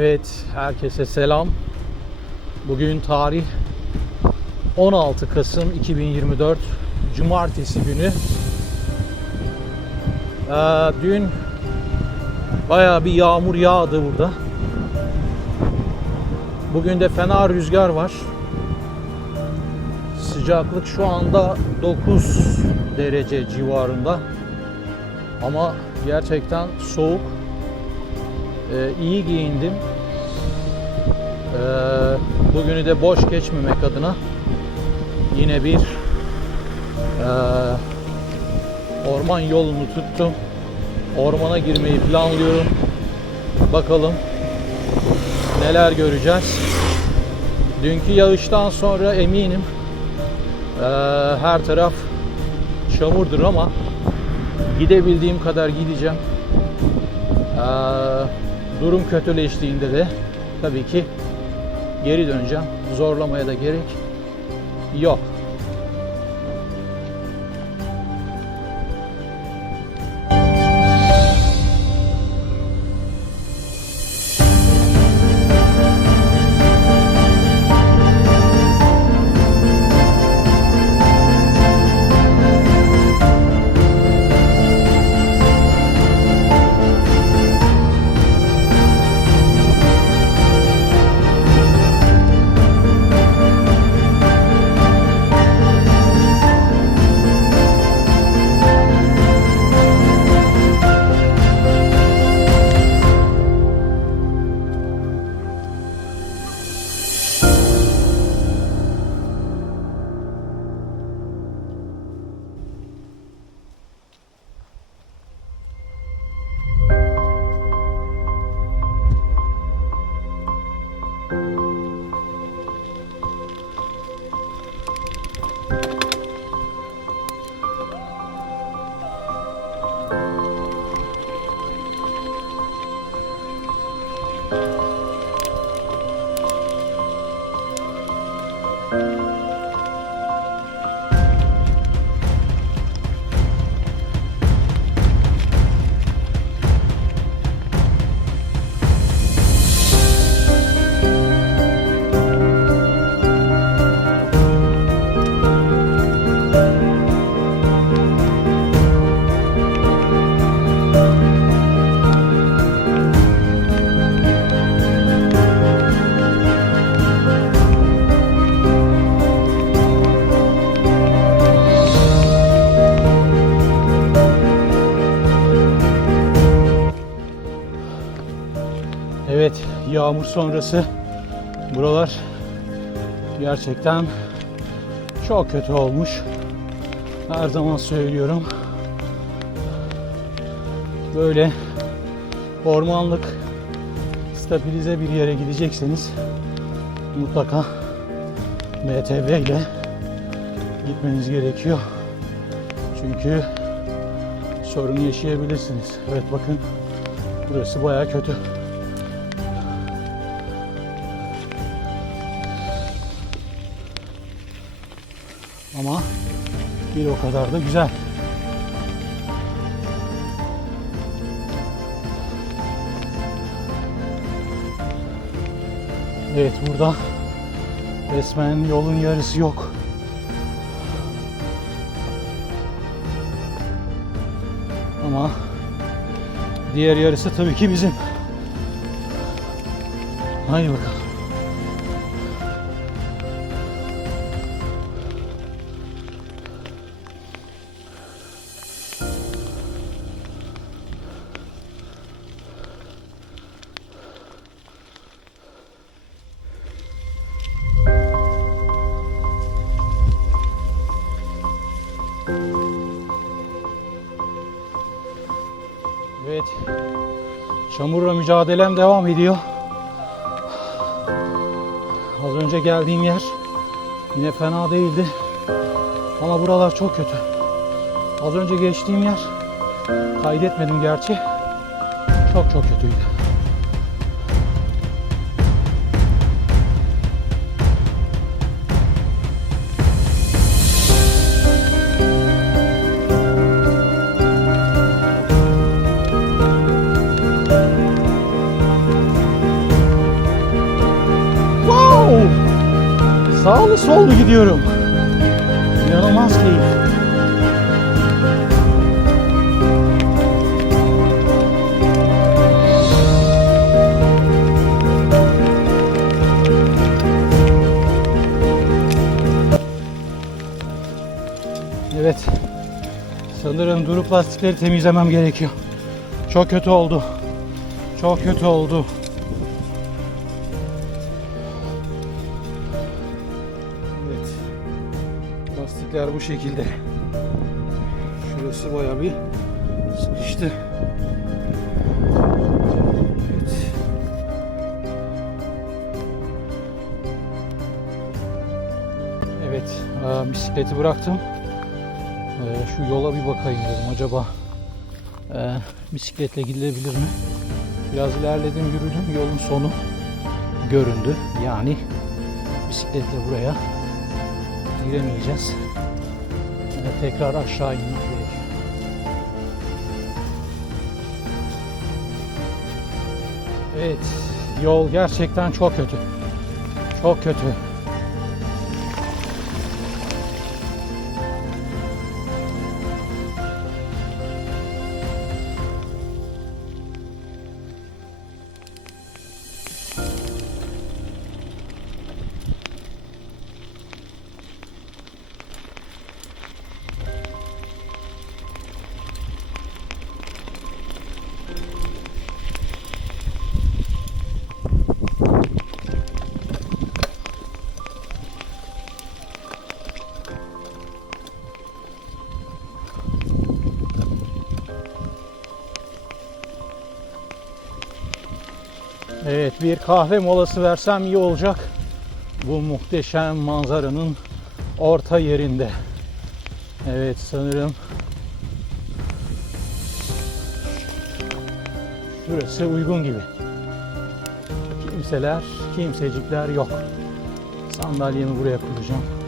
Evet, herkese selam. Bugün tarih 16 Kasım 2024 Cumartesi günü. Ee, dün bayağı bir yağmur yağdı burada. Bugün de fena rüzgar var. Sıcaklık şu anda 9 derece civarında. Ama gerçekten soğuk. Ee, iyi giyindim. Ee, bugünü de boş geçmemek adına yine bir ee, orman yolunu tuttum. Ormana girmeyi planlıyorum. Bakalım neler göreceğiz. Dünkü yağıştan sonra eminim ee, her taraf çamurdur ama gidebildiğim kadar gideceğim. Ee, durum kötüleştiğinde de tabii ki geri döneceğim. Zorlamaya da gerek yok. Yağmur sonrası buralar gerçekten çok kötü olmuş. Her zaman söylüyorum. Böyle ormanlık stabilize bir yere gidecekseniz mutlaka MTV ile gitmeniz gerekiyor. Çünkü sorun yaşayabilirsiniz. Evet bakın burası baya kötü. Bir o kadar da güzel. Evet burada resmen yolun yarısı yok. Ama diğer yarısı tabii ki bizim. Haydi bakalım. Çamurla mücadelem devam ediyor. Az önce geldiğim yer yine fena değildi. Ama buralar çok kötü. Az önce geçtiğim yer kaydetmedim gerçi. Çok çok kötüydü. Sollu gidiyorum. İnanılmaz keyif. Evet. Sanırım durup lastikleri temizlemem gerekiyor. Çok kötü oldu. Çok kötü oldu. Lastikler bu şekilde. Şurası baya bir sıkıştı. Evet. Evet, e, bisikleti bıraktım. E, şu yola bir bakayım dedim. Acaba e, bisikletle gidilebilir mi? Biraz ilerledim, yürüdüm. Yolun sonu göründü. Yani bisikletle buraya giremeyeceğiz. E, tekrar aşağı inmek gerekiyor. Evet, yol gerçekten çok kötü. Çok kötü. Evet bir kahve molası versem iyi olacak. Bu muhteşem manzaranın orta yerinde. Evet sanırım şurası uygun gibi. Kimseler, kimsecikler yok. Sandalyemi buraya kuracağım.